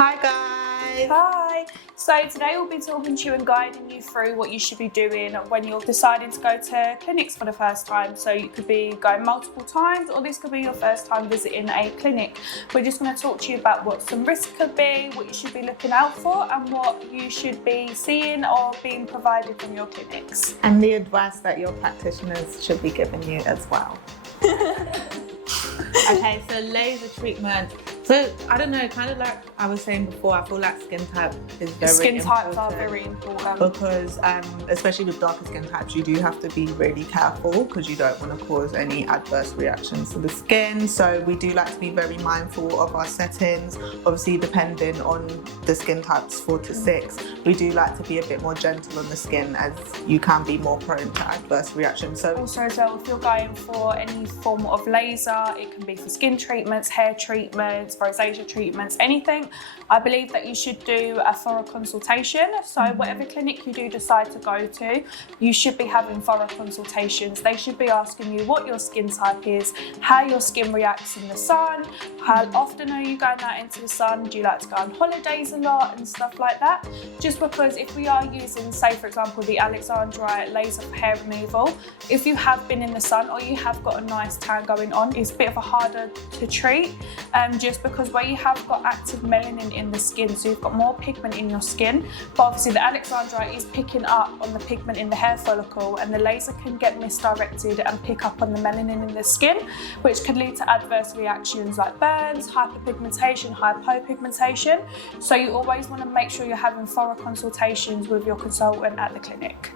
Hi guys! Hi! So today we'll be talking to you and guiding you through what you should be doing when you're deciding to go to clinics for the first time. So you could be going multiple times, or this could be your first time visiting a clinic. We're just going to talk to you about what some risks could be, what you should be looking out for, and what you should be seeing or being provided from your clinics. And the advice that your practitioners should be giving you as well. Okay, so laser treatment. So I don't know, kind of like I was saying before, I feel like skin type is very Skin types important are very important. because especially with darker skin types, you do have to be really careful because you don't want to cause any adverse reactions to the skin. So we do like to be very mindful of our settings. Obviously, depending on the skin types 4 to 6, we do like to be a bit more gentle on the skin as you can be more prone to adverse reactions. So also as well, if you're going for any form of laser, it can be for skin treatments, hair treatments, rosacea treatments, anything, I believe that you should do a thorough consultation. So whatever clinic you do decide to go to, you should be having thorough consultations. They should be asking you what your skin type is, how your skin reacts in the sun, how often are you going out into the sun, do you like to go on holidays a lot and stuff like that. Just because if we are using, say for example, the Alexandrite laser for hair removal, if you have been in the sun or you have got a nice tan going on, it's a bit of a harder to treat, just because where you have got active melanin in the skin, so you've got more pigment in your skin, but obviously the Alexandrite is picking up on the pigment in the hair follicle, and the laser can get misdirected and pick up on the melanin in the skin, which could lead to adverse reactions like burns, hyperpigmentation, hypopigmentation. So you always want to make sure you're having thorough consultations with your consultant at the clinic.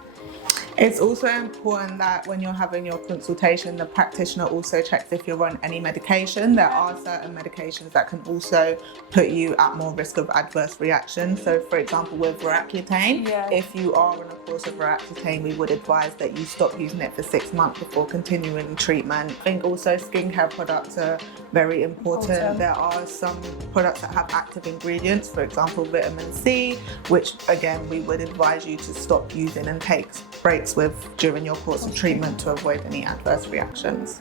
it's also important that when you're having your consultation, the practitioner also checks if you're on any medication. There are certain medications that can also put you at more risk of adverse reactions. So for example, with Accutane, if you are on a course of Accutane, we would advise that you stop using it for 6 months before continuing treatment. I think also skincare products are very important. There are some products that have active ingredients, for example, vitamin C, which again, we would advise you to stop using and take breaks with during your course of treatment to avoid any adverse reactions.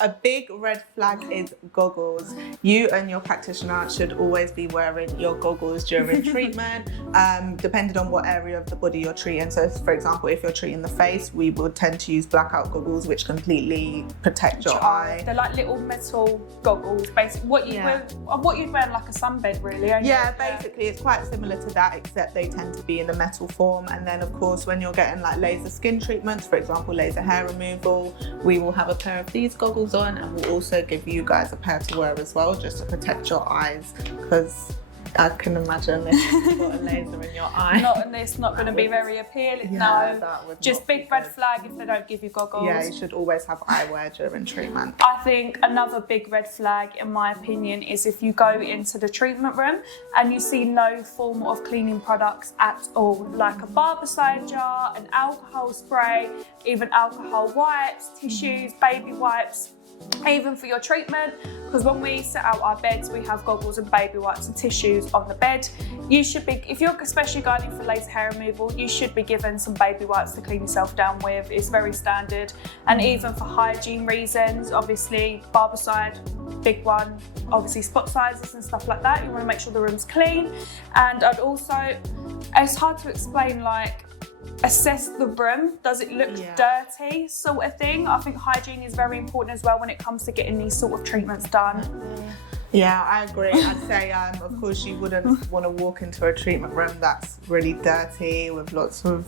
A big red flag is goggles. You and your practitioner should always be wearing your goggles during treatment, depending on what area of the body you're treating. So for example, if you're treating the face, we would tend to use blackout goggles, which completely protect your eye. They're like little metal goggles, basically what you'd wear like a sunbed, really. Yeah, basically it's quite similar to that, except they tend to be in the metal form. And then of course, when you're getting like laser skin treatments, for example, laser hair removal, we will have a pair of these goggles on, and we'll also give you guys a pair to wear as well, just to protect your eyes, because I can imagine if you've got a laser in your eye. It's not going to be very appealing. No, just big red flag if they don't give you goggles. Yeah, you should always have eyewear during treatment. I think another big red flag, in my opinion, is if you go into the treatment room and you see no form of cleaning products at all, like a barbicide jar, an alcohol spray, even alcohol wipes, tissues, baby wipes, even for your treatment, because when we set out our beds, we have goggles and baby wipes and tissues on the bed. You should be, if you're especially going in for laser hair removal, you should be given some baby wipes to clean yourself down with. It's very standard. And even for hygiene reasons, obviously barbicide, big one, obviously spot sizes and stuff like that. You want to make sure the room's clean. And I'd also, it's hard to explain, like, assess the room. Does it look dirty, sort of thing. I think hygiene is very important as well when it comes to getting these sort of treatments done. Yeah, I agree. I'd say, of course, you wouldn't want to walk into a treatment room that's really dirty with lots of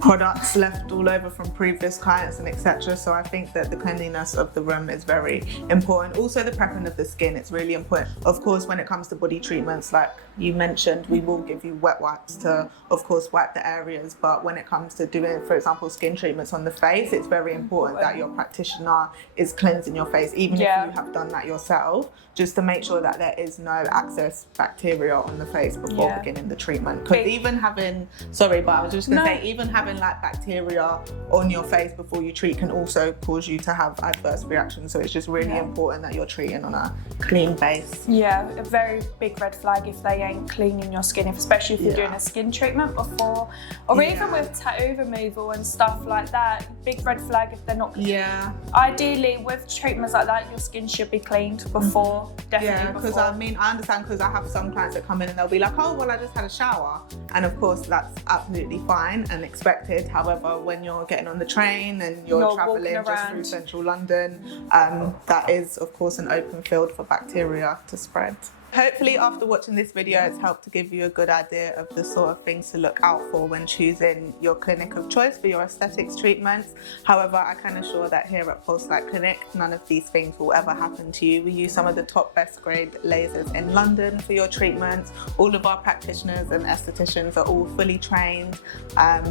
products left all over from previous clients and etc. So I think that the cleanliness of the room is very important. Also, the prepping of the skin, it's really important. Of course, when it comes to body treatments, like you mentioned, we will give you wet wipes to, of course, wipe the areas. But when it comes to doing, for example, skin treatments on the face, it's very important that your practitioner is cleansing your face, even if you have done that yourself, just to make sure that there is no excess bacteria on the face before beginning the treatment. Because even having, sorry, but I was just going to say, even having like bacteria on your face before you treat can also cause you to have adverse reactions. So it's just really important that you're treating on a clean base. Yeah, a very big red flag if they ain't cleaning your skin, especially if you're doing a skin treatment before, or even with tattoo removal and stuff like that. Big red flag if they're not clean. Yeah. Ideally, with treatments like that, your skin should be cleaned before. Definitely before. Because I mean, I understand, because I have some clients that come in and they'll be like, oh, well, I just had a shower. And of course, that's absolutely fine and expected. However, when you're getting on the train and you're traveling just through central London, that is, of course, an open field for bacteria to spread. Hopefully after watching this video, it's helped to give you a good idea of the sort of things to look out for when choosing your clinic of choice for your aesthetics treatments. However, I can assure that here at Pulse Light Clinic, none of these things will ever happen to you. We use some of the top best grade lasers in London for your treatments. All of our practitioners and estheticians are all fully trained.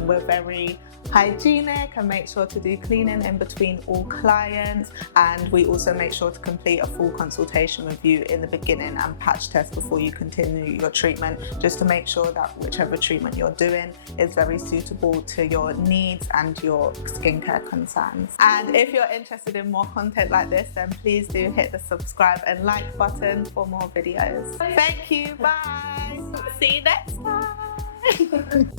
We're very hygienic and make sure to do cleaning in between all clients, and we also make sure to complete a full consultation with you in the beginning and patch test before you continue your treatment, just to make sure that whichever treatment you're doing is very suitable to your needs and your skincare concerns. And if you're interested in more content like this, then please do hit the subscribe and like button for more videos. Thank you, bye. See you next time.